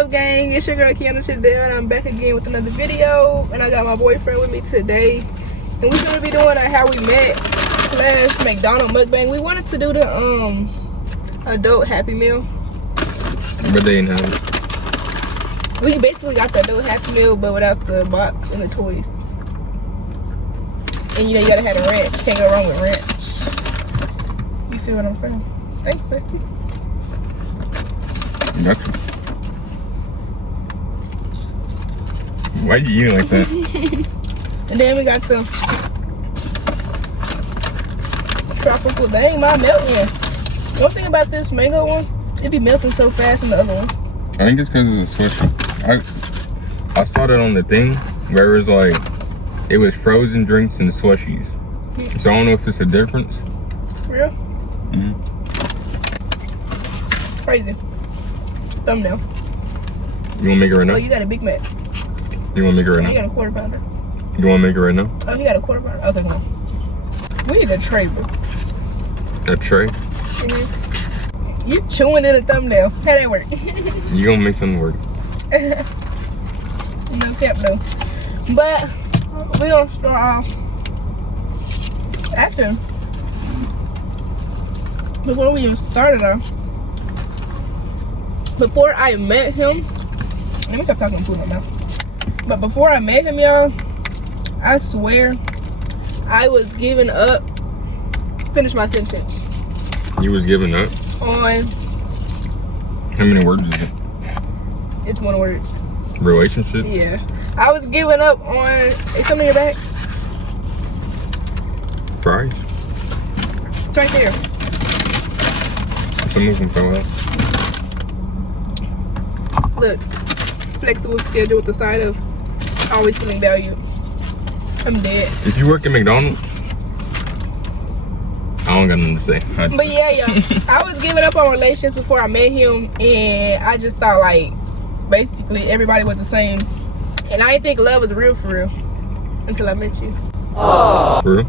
up, gang? It's your girl Keannachadellent, and I'm back again with another video. And I got my boyfriend with me today, and we're gonna be doing a how we met / McDonald's mukbang. We wanted to do the adult Happy Meal, but they didn't have it. We basically got the adult Happy Meal, but without the box and the toys. And you know you gotta have a ranch. Can't go wrong with ranch. You see what I'm saying? Thanks, bestie. Gotcha. Why you eating like that? And then we got the tropical. They ain't my melting. One thing about this mango one, it be melting so fast in the other one. I think it's because it's a slushy. I saw that on the thing where it was like, it was frozen drinks and slushies. So I don't know if it's a difference. For real? Mm-hmm. Crazy. Thumbnail. You wanna make it right now? Oh, you got a Big Mac. You wanna make it right now? You got a quarter pounder. You wanna make it right now? Oh, he got a quarter pounder. Okay, come on. We need a tray, bro. A tray? Mm-hmm. You chewing in a thumbnail. How that work? You gonna make something work. No cap though. But we gonna start off after. Before we even started off. Before I met him, let me stop talking food in my mouth. But before I met him, y'all, I swear I was giving up. Finish my sentence. You was giving up? On. How many words is it? It's one word. Relationship? Yeah. I was giving up on. Is something in your back? Fries? It's right there. Some of them fell out. Look, flexible schedule with the side of always feeling valued. I'm dead. If you work at McDonald's, I don't got nothing to say. But yeah, I was giving up on relationships before I met him, and I just thought like basically everybody was the same, and I didn't think love was real for real until I met you. For real?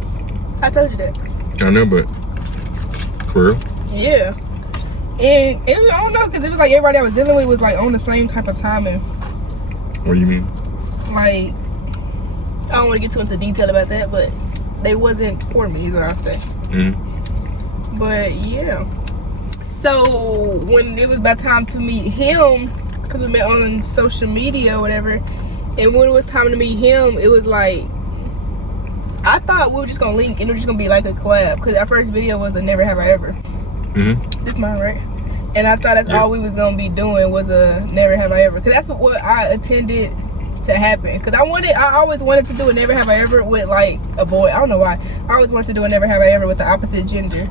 I told you that. I know, but for real? Yeah. And it was, I don't know, because it was like everybody I was dealing with was like on the same type of timing. What do you mean? Like, I don't want to get too into detail about that, but they wasn't for me, is what I'll say. Mm-hmm. But yeah. So when it was about time to meet him, because we met on social media or whatever, and when it was time to meet him, it was like, I thought we were just going to link and it was just going to be like a collab, because our first video was the Never Have I Ever. Mm-hmm. This mine, right? And I thought that's all we was gonna be doing was a Never Have I Ever, because that's what I intended to happen. Because I always wanted to do a Never Have I Ever with like a boy. I don't know why. I always wanted to do a Never Have I Ever with the opposite gender.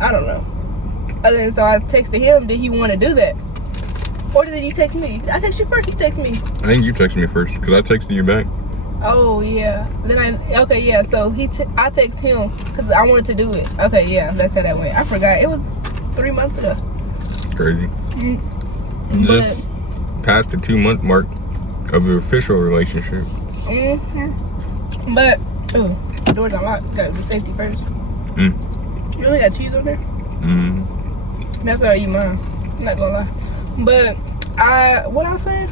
I don't know. And then so I texted him. Did he want to do that, or did he text me? I texted you first. He texted me. I think you texted me first because I texted you back. Oh yeah. Then okay, yeah. So I texted him because I wanted to do it. Okay, yeah. That's how that went. I forgot. It was 3 months ago. Crazy. Mm-hmm. Just past the 2-month mark of the official relationship. Mm-hmm. But the door's unlocked. Gotta do safety first. Mm. You only got cheese on there? Mm. That's how I eat mine. I'm not gonna lie. But what I was saying?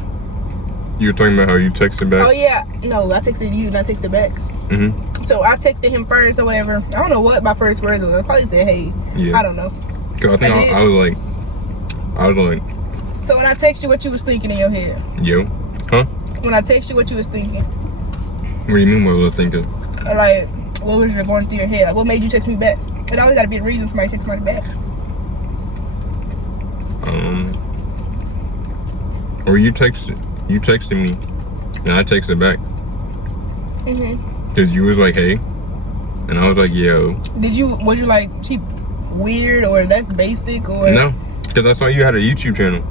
You were talking about how you texted back? Oh yeah. No, I texted you and I texted back. Mm-hmm. So I texted him first or whatever. I don't know what my first words was. I probably said, hey. Yeah. I don't know. Cause I think I was like. So when I text you, what you was thinking in your head? Yo? Huh? When I text you, what you was thinking? What do you mean what was I thinking? Like, what was going through your head? Like, what made you text me back? It always gotta be a reason somebody texts somebody back. Or you texted me, and I texted back. Mm-hmm. Cause you was like, hey, and I was like, yo. Was you like, cheap? Weird, or that's basic, or no, because I saw you had a YouTube channel.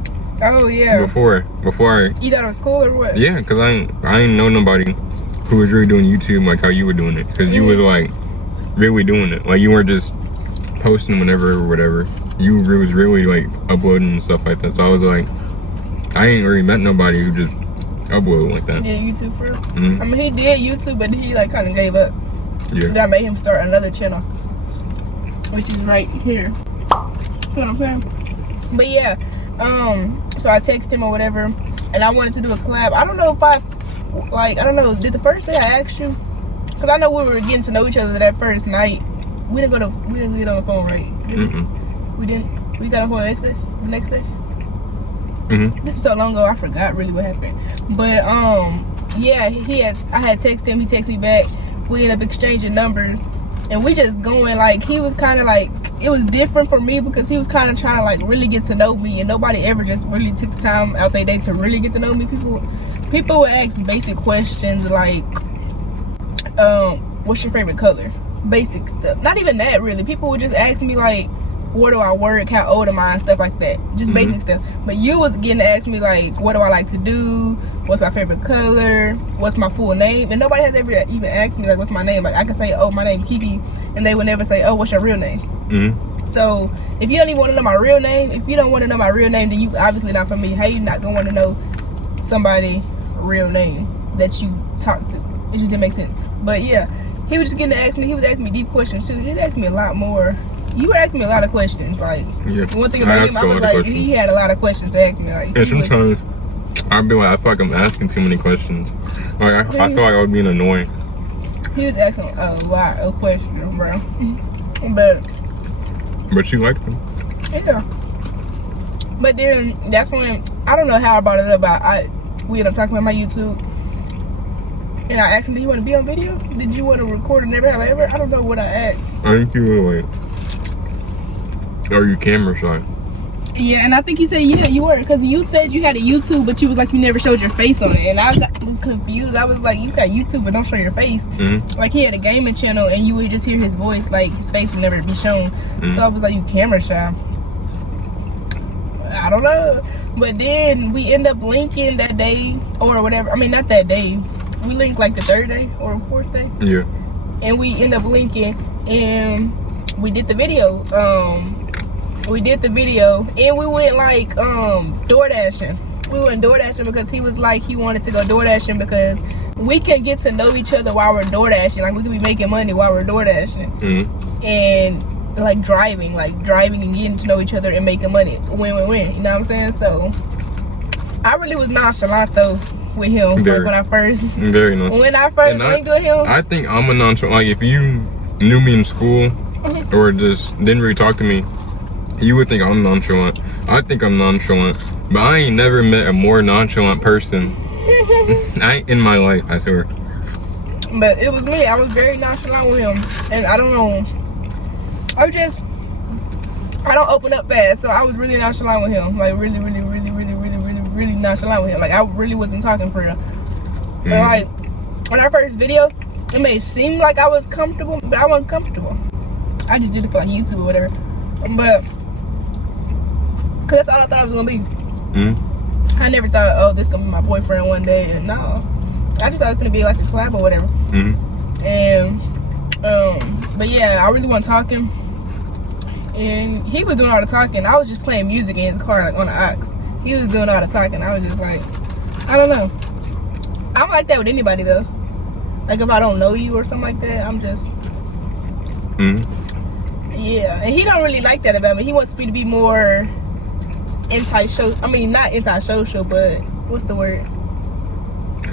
Oh yeah. Before you thought it was cool or what? Yeah, because I ain't know nobody who was really doing YouTube like how you were doing it. Because you was like really doing it. Like you weren't just posting whenever or whatever. You was really like uploading and stuff like that. So I was like, I ain't really met nobody who just uploaded like that. Yeah, YouTube for real. Mm-hmm. I mean, he did YouTube, but he like kind of gave up. Yeah. Then I made him start another channel, which is right here. You know what I'm saying? But yeah, So I texted him or whatever, and I wanted to do a collab. I don't know if I don't know, did the first day I asked you? Because I know we were getting to know each other that first night. We didn't get on the phone, right? We didn't. We got on the phone the next day? This was so long ago, I forgot really what happened. But, yeah, I had texted him, he texted me back. We ended up exchanging numbers. And we just going, like, he was kind of like, it was different for me because he was kind of trying to, like, really get to know me. And nobody ever just really took the time out their day to really get to know me. People would ask basic questions like, what's your favorite color? Basic stuff. Not even that, really. People would just ask me, like, where do I work? How old am I? And stuff like that. Just basic stuff. But you was getting to ask me, like, what do I like to do? What's my favorite color? What's my full name? And nobody has ever even asked me, like, what's my name? Like, I can say, oh, my name Kiki. And they would never say, oh, what's your real name? So, if you don't even want to know my real name, if you don't want to know my real name, then you obviously not for me. How you not going to want to know somebody's real name that you talk to? It just didn't make sense. But, yeah. He was just getting to ask me. He was asking me deep questions, too. He was asking me a lot more. You were asking me a lot of questions. Like, one thing about him, I was like, he had a lot of questions to ask me. Like, and sometimes I'd be like, I feel like I'm asking too many questions. Like, I feel like I was being annoying. He was asking a lot of questions, bro. But you liked him. Yeah. But then that's when I don't know how I brought it up. We ended up talking about my YouTube. And I asked him, do you want to be on video? Did you want to record and never have I ever? I don't know what I asked. I think you were like, are you camera shy? Yeah, and I think he said, yeah, you were. Because you said you had a YouTube, but you was like, you never showed your face on it. And I was confused. I was like, you got YouTube, but don't show your face. Like, he had a gaming channel, and you would just hear his voice. Like, his face would never be shown. So I was like, you camera shy. I don't know. But then we end up linking that day, or whatever. I mean, not that day. We linked like the third day or fourth day. Yeah. And we end up linking, and we did the video. And we went like DoorDashing. We went DoorDashing because he was like, he wanted to go DoorDashing because we can get to know each other while we're DoorDashing. Like, we could be making money while we're DoorDashing. And like driving and getting to know each other and making money. Win-win-win. You know what I'm saying? So I really was nonchalant though with him. Like, when I first linked with him. I think I'm a nonchalant. Like, if you knew me in school or just didn't really talk to me, you would think I'm nonchalant. I think I'm nonchalant, but I ain't never met a more nonchalant person in my life, I swear. But it was me. I was very nonchalant with him, and I don't know. I don't open up fast, so I was really nonchalant with him. Like, really nonchalant with him. Like, I really wasn't talking for real. But like, on our first video, it may seem like I was comfortable, but I wasn't comfortable. I just did it for like YouTube or whatever. But cause that's all I thought it was gonna be. I never thought, oh, this gonna be my boyfriend one day. And no, I just thought it was gonna be like a collab or whatever. And but yeah, I really wasn't talking, and he was doing all the talking. I was just playing music in his car, like on the aux. He was doing all the talking. I was just like, I don't know. I'm like that with anybody though. Like, if I don't know you or something like that, I'm just yeah. And he don't really like that about me. He wants me to be more anti-social. I mean, not anti-social, but what's the word?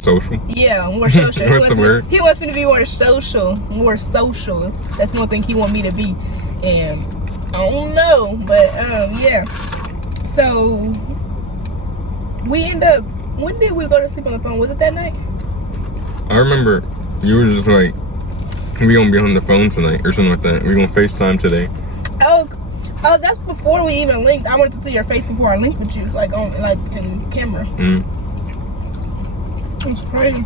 Social. Yeah, more social. What's the word? He wants me to be more social. More social. That's one thing he wants me to be. And I don't know, but yeah. So we end up. When did we go to sleep on the phone? Was it that night? I remember you were just like, we gonna be on the phone tonight or something like that. We gonna FaceTime today. Oh, that's before we even linked. I wanted to see your face before I linked with you, like in camera. It's crazy.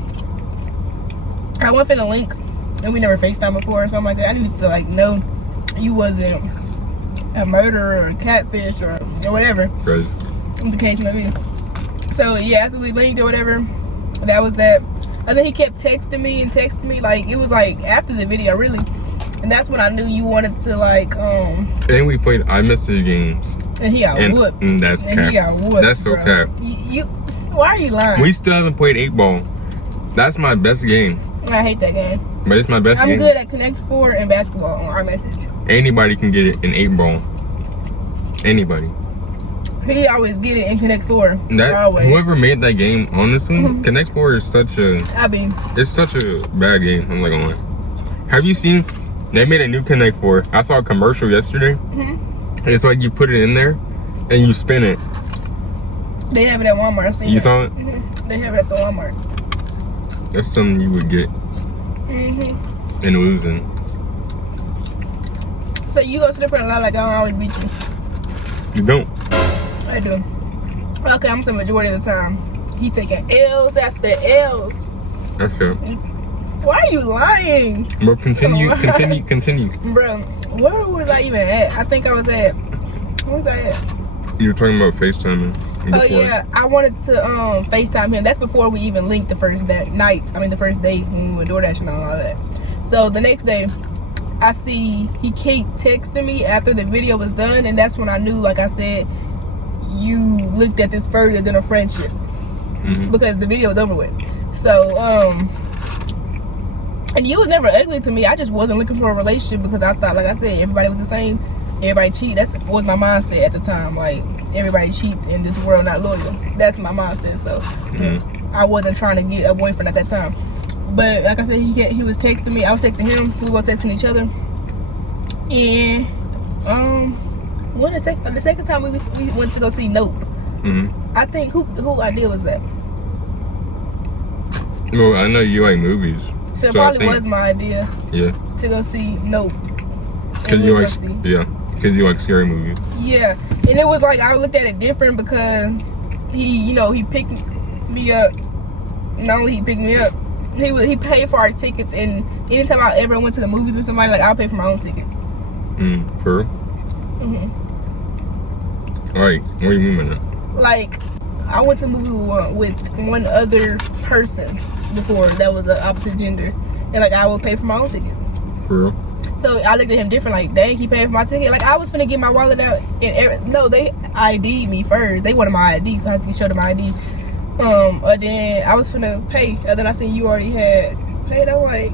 I went finna link, and we never FaceTime before or something like that. I needed to like know you wasn't a murderer or a catfish or whatever. Crazy. The case may be. So yeah, after we linked or whatever, that was that. And then he kept texting me, like, it was like after the video, really. And that's when I knew you wanted to, like, And we played iMessage games. And he got whooped. And that's cap. He got whooped, that's so cap. Why are you lying? We still haven't played 8-ball. That's my best game. I hate that game. But it's my best game. I'm good at Connect 4 and basketball on iMessage. Anybody can get it in 8-ball. Anybody. He always get it in Connect 4. That always. whoever made that game, honestly, Connect 4 is such a. It's such a bad game. I'm not gonna lie. Have you seen? They made a new Connect 4. I saw a commercial yesterday. It's like you put it in there, and you spin it. They have it at Walmart. I seen You it. saw it? They have it at the Walmart. That's something you would get. And losing. So you go to the front a lot like I don't always beat you. You don't. I do. Okay, I'm saying majority of the time. He taking L's after L's. Okay. Why are you lying? Bro, continue. Bro, where was I even at? I think I was at. Where was I at? You were talking about FaceTiming before. Oh yeah, I wanted to FaceTime him. That's before we even linked the first night. I mean the first day when we were DoorDashing and all that. So the next day, I see he kept texting me after the video was done, and that's when I knew, like I said, you looked at this further than a friendship. Because the video was over with. So, and you was never ugly to me. I just wasn't looking for a relationship because I thought, like I said, everybody was the same. Everybody cheat. That's was my mindset at the time. Like, everybody cheats in this world, not loyal. That's my mindset. So I wasn't trying to get a boyfriend at that time. But like I said, he was texting me. I was texting him. We were texting each other. And when the second time we went to go see Nope. I think who idea was that? Well, I know you like movies. So it probably was my idea. Yeah. To go see Nope. Because you like because you like scary movies. Yeah, and it was like I looked at it different because he picked me up. Not only he picked me up, he paid for our tickets, and anytime I ever went to the movies with somebody, like I'll pay for my own ticket. For real? Like, what do you mean by that? Like, I went to a movie with one other person before that was the opposite gender, and like I would pay for my own ticket. For real? So I looked at him different, like, dang, he paid for my ticket. Like, I was finna get my wallet out, and no, they ID'd me first. They wanted my ID, so I had to show them my ID. And then I was finna pay, and then I seen you already had paid. I'm like,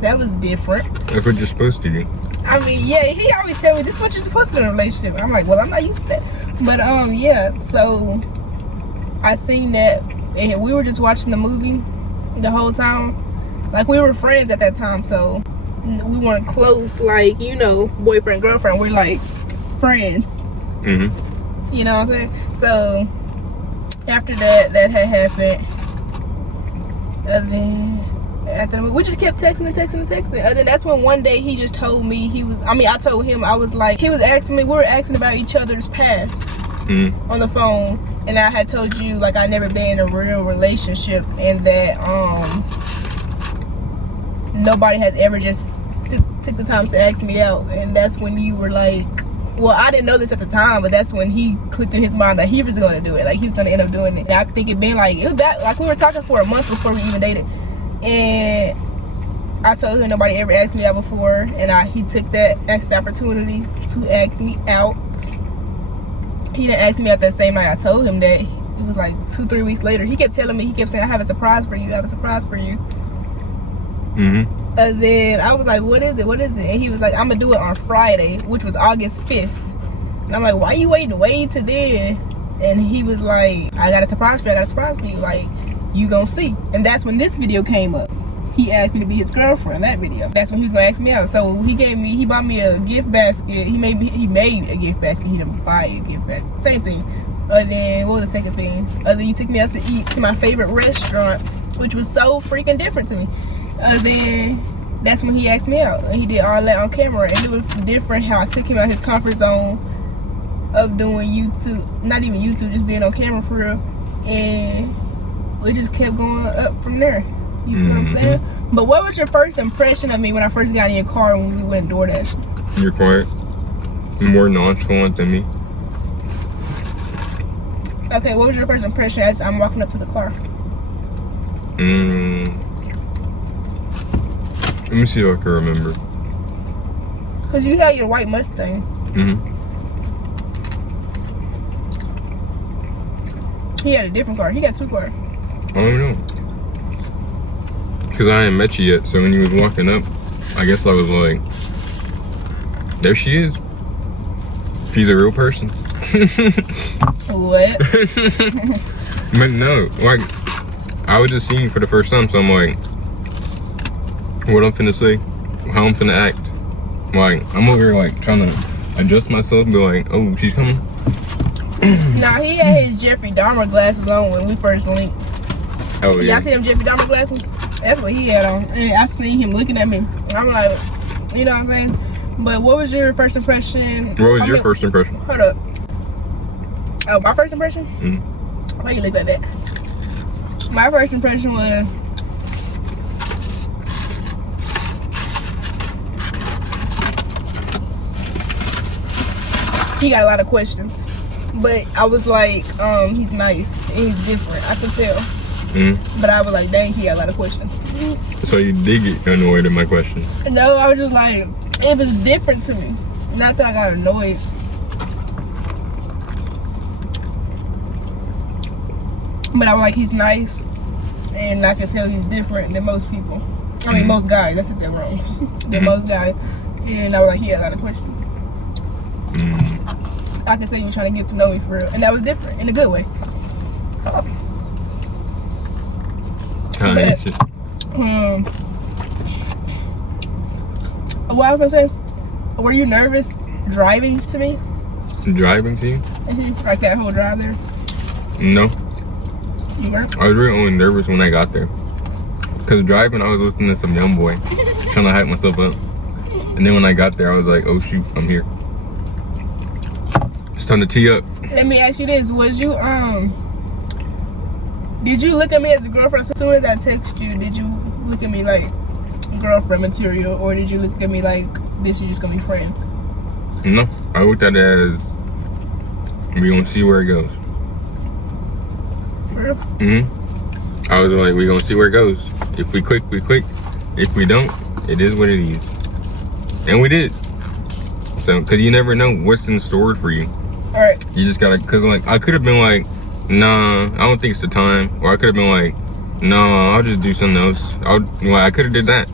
that was different. That's what you're supposed to do. I mean, yeah, he always tell me this is what you're supposed to do in a relationship. I'm like, well, I'm not used to that. But yeah, so I seen that, and we were just watching the movie the whole time. Like, we were friends at that time, so we weren't close, like, boyfriend, girlfriend. We're like friends. You know what I'm saying? So after that had happened, and then after we just kept texting. And then that's when one day he just told me I told him, I was like, he was asking me, we were asking about each other's past on the phone, and I had told you, like, I never been in a real relationship, and that nobody has ever just took the time to ask me out. And that's when you were like, well, I didn't know this at the time, but that's when he clicked in his mind that he was going to do it. Like, he was going to end up doing it. And I think it been like, like we were talking for a month before we even dated. And I told him nobody ever asked me out before, and he took that as his opportunity to ask me out. He didn't ask me out that same night I told him that. It was like 2-3 weeks later. He kept telling me, he kept saying, I have a surprise for you, And then I was like, what is it? And he was like, I'm gonna do it on Friday, which was August 5th. And I'm like, why you waiting to then? And he was like, I got a surprise for you. Like, you gonna see. And that's when this video came up. He asked me to be his girlfriend, that video. That's when he was gonna ask me out. So he bought me a gift basket. He made a gift basket. He didn't buy a gift basket. Same thing. And then, what was the second thing? Then you took me out to eat to my favorite restaurant, which was so freaking different to me. Then that's when he asked me out. And he did all that on camera. And it was different how I took him out of his comfort zone of doing YouTube. Not even YouTube, just being on camera for real. And it just kept going up from there. You feel what I'm saying? But what was your first impression of me when I first got in your car when we went DoorDash? You're quiet. More nonchalant than me. Okay, what was your first impression as I'm walking up to the car? Let me see if I can remember. Cause you had your white Mustang. He had a different car. He got 2 cars. I don't know. Cause I ain't met you yet, so when you was walking up, I guess I was like, there she is. She's a real person. What? But no, like, I was just seeing you for the first time, so I'm like, what I'm finna say, how I'm finna act. Like, I'm over here like trying to adjust myself, be like, oh, she's coming. Nah, he had his Jeffrey Dahmer glasses on when we first linked. Oh yeah. Y'all see him Jeffrey Dahmer glasses? That's what he had on. And I seen him looking at me. I'm like, you know what I'm saying? But what was your first impression? What was your first impression? Hold up. Oh, my first impression? Mm-hmm. Why you look like that? My first impression was, he got a lot of questions. But I was like, he's nice and he's different. I could tell. Mm-hmm. But I was like, dang, he got a lot of questions. So you did get annoyed at my question? No, I was just like, it was different to me. Not that I got annoyed. But I was like, he's nice. And I could tell he's different than most people. I mean, most guys. I said that wrong. Than most guys. And I was like, he had a lot of questions. I could tell you were trying to get to know me for real. And that was different, in a good way. What I was gonna say? Were you nervous driving to me? Driving to you? Like that whole drive there? No. You weren't? I was really only nervous when I got there. Cause driving, I was listening to some young boy, trying to hype myself up. And then when I got there, I was like, oh shoot, I'm here. It's time to tee up. Let me ask you this: was you did you look at me as a girlfriend as soon as I text you? Did you look at me like girlfriend material, or did you look at me like this is just gonna be friends? No, I looked at it as we gonna see where it goes. For real? I was like, we gonna see where it goes. If we click, we click. If we don't, it is what it is. And we did. So, cause you never know what's in store for you. All right. You just gotta, cause like I could have been like, nah, I don't think it's the time. Or I could have been like, nah, I'll just do something else. I could have did that.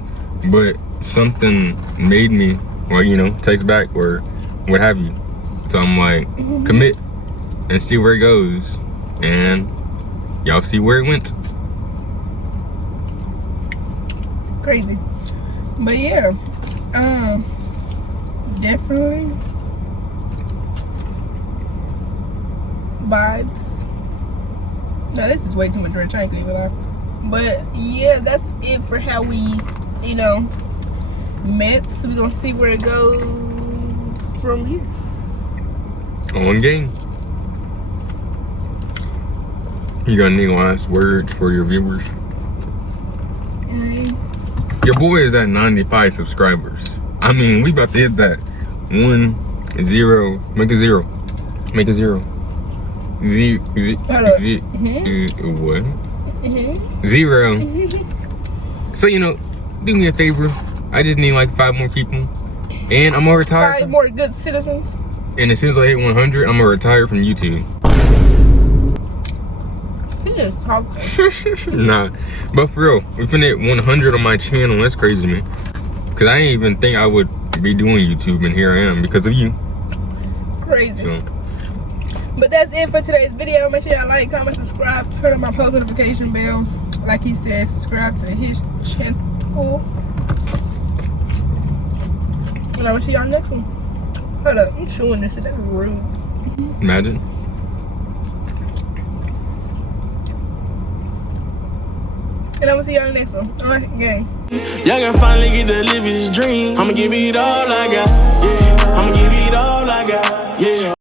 But something made me, or you know, text back or what have you. So I'm like, commit and see where it goes. And y'all see where it went. Crazy. But yeah, definitely vibes. No, this is way too much rich. I ain't gonna even lie. But yeah, that's it for how we, you know, met. So we're gonna see where it goes from here. On game. You got any last words for your viewers? Your boy is at 95 subscribers. I mean, we about to hit that 1 0. Make a 0. Make a 0. What? 0. So you know, do me a favor. I just need like 5 more people, and I'm gonna retire. 5 more good citizens. And as soon as I hit 100, I'm gonna retire from YouTube. He just talking. Nah, but for real, we finna hit 100 on my channel. That's crazy to me, cause I didn't even think I would be doing YouTube, and here I am because of you. Crazy. So. But that's it for today's video. Make sure y'all like, comment, subscribe, turn on my post notification bell. Like he said, subscribe to his channel. And I will see y'all next one. Hold up, I'm chewing this shit. That's rude. Imagine. And I will see y'all next one. Alright, gang. Y'all can finally get to live his dream. I'ma give it all I got. Yeah. I'ma give it all I got. Yeah.